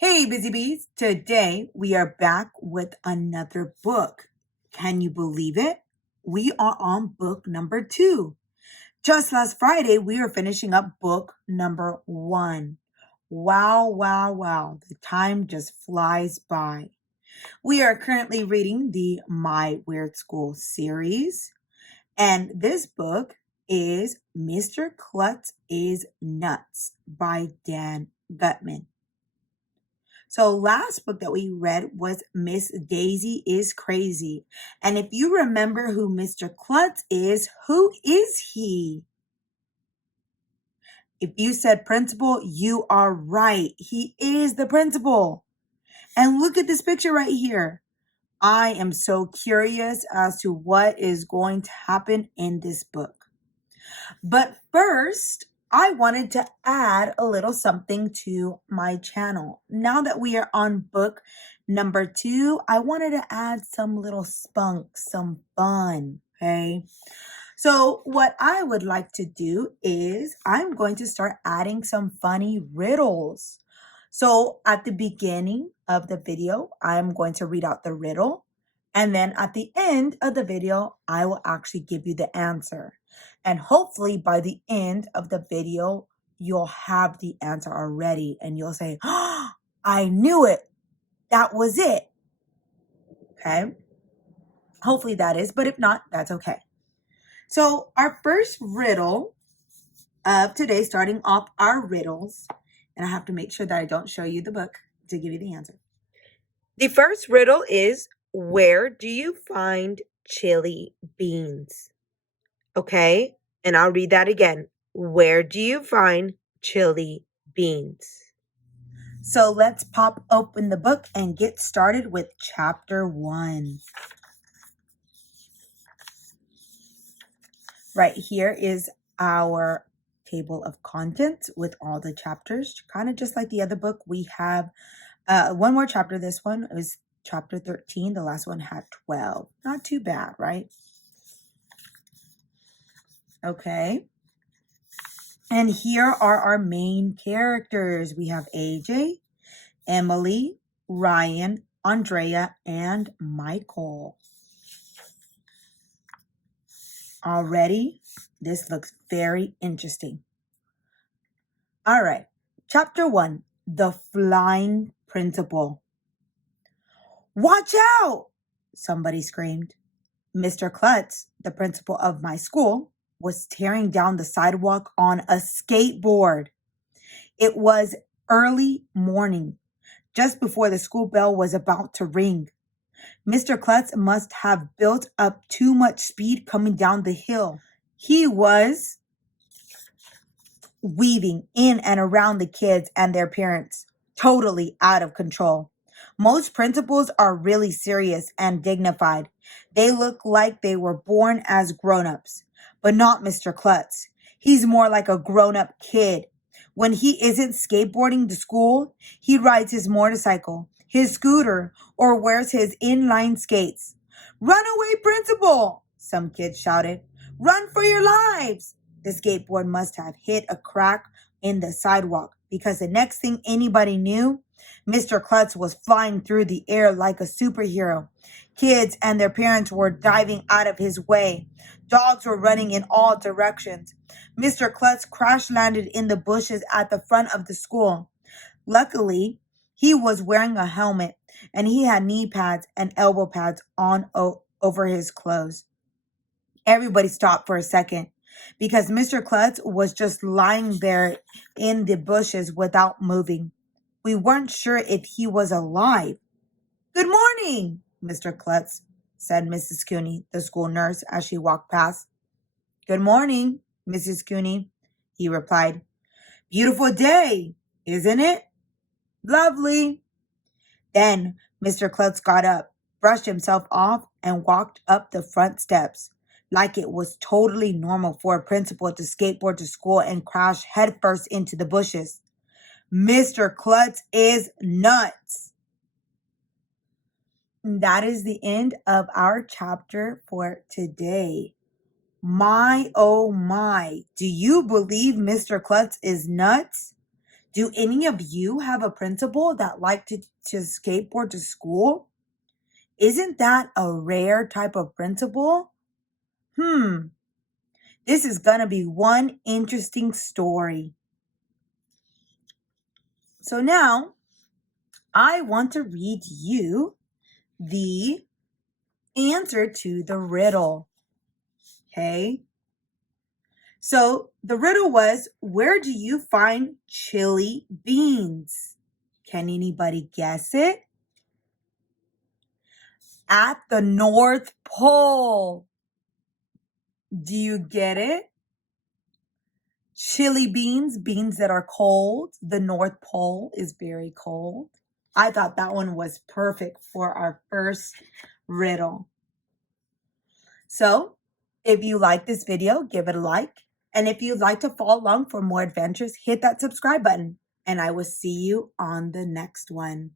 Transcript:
Hey, Busy Bees. Today we are back with another book. Can you believe it? We are on book number 2. Just last Friday, we were finishing up book number 1. Wow, wow, wow. The time just flies by. We are currently reading the My Weird School series, and this book is Mr. Klutz is Nuts by Dan Gutman. So last book that we read was Miss Daisy is Crazy. And if you remember who Mr. Klutz is, who is he? If you said principal, you are right. He is the principal. And look at this picture right here. I am so curious as to what is going to happen in this book. But first, I wanted to add a little something to my channel. Now that we are on book number 2, I wanted to add some little spunk, some fun, okay? So what I would like to do is I'm going to start adding some funny riddles. So at the beginning of the video, I'm going to read out the riddle. And then at the end of the video, I will actually give you the answer. And hopefully by the end of the video, you'll have the answer already. And you'll say, oh, I knew it. That was it. Okay. Hopefully that is, but if not, that's okay. So our first riddle of today, starting off our riddles, and I have to make sure that I don't show you the book to give you the answer. The first riddle is, where do you find chili beans? Okay, and I'll read that again. Where do you find chili beans? So let's pop open the book and get started with chapter 1. Right here is our table of contents with all the chapters. Kind of just like the other book, we have one more chapter. This one is chapter 13. The last one had 12. Not too bad, right? Okay. And here are our main characters. We have AJ, Emily, Ryan, Andrea, and Michael. Already, this looks very interesting. All right. Chapter 1, The Flying Principal. Watch out! Somebody screamed. Mr. Klutz, the principal of my school, was tearing down the sidewalk on a skateboard. It was early morning, just before the school bell was about to ring. Mr. Klutz must have built up too much speed coming down the hill. He was weaving in and around the kids and their parents, totally out of control. Most principals are really serious and dignified. They look like they were born as grown-ups, but not Mr. Klutz. He's more like a grown-up kid. When he isn't skateboarding to school, he rides his motorcycle, his scooter, or wears his inline skates. Run away, principal! Some kids shouted. Run for your lives! The skateboard must have hit a crack in the sidewalk because the next thing anybody knew, Mr. Klutz was flying through the air like a superhero. Kids and their parents were diving out of his way. Dogs were running in all directions. Mr. Klutz crash landed in the bushes at the front of the school. Luckily, he was wearing a helmet and he had knee pads and elbow pads on over his clothes. Everybody stopped for a second because Mr. Klutz was just lying there in the bushes without moving. We weren't sure if he was alive. Good morning, Mr. Klutz, said Mrs. Cooney, the school nurse, as she walked past. Good morning, Mrs. Cooney, he replied. Beautiful day, isn't it? Lovely. Then Mr. Klutz got up, brushed himself off, and walked up the front steps, like it was totally normal for a principal to skateboard to school and crash headfirst into the bushes. Mr. Klutz is nuts. That is the end of our chapter for today. My, oh my, do you believe Mr. Klutz is nuts? Do any of you have a principal that liked to skateboard to school? Isn't that a rare type of principal? This is going to be one interesting story. So now I want to read you the answer to the riddle. Okay? So the riddle was, where do you find chili beans? Can anybody guess it? At the North Pole. Do you get it? Chili beans, beans that are cold. The North Pole is very cold. I thought that one was perfect for our first riddle. So if you like this video, give it a like. And if you'd like to follow along for more adventures, hit that subscribe button. And I will see you on the next one.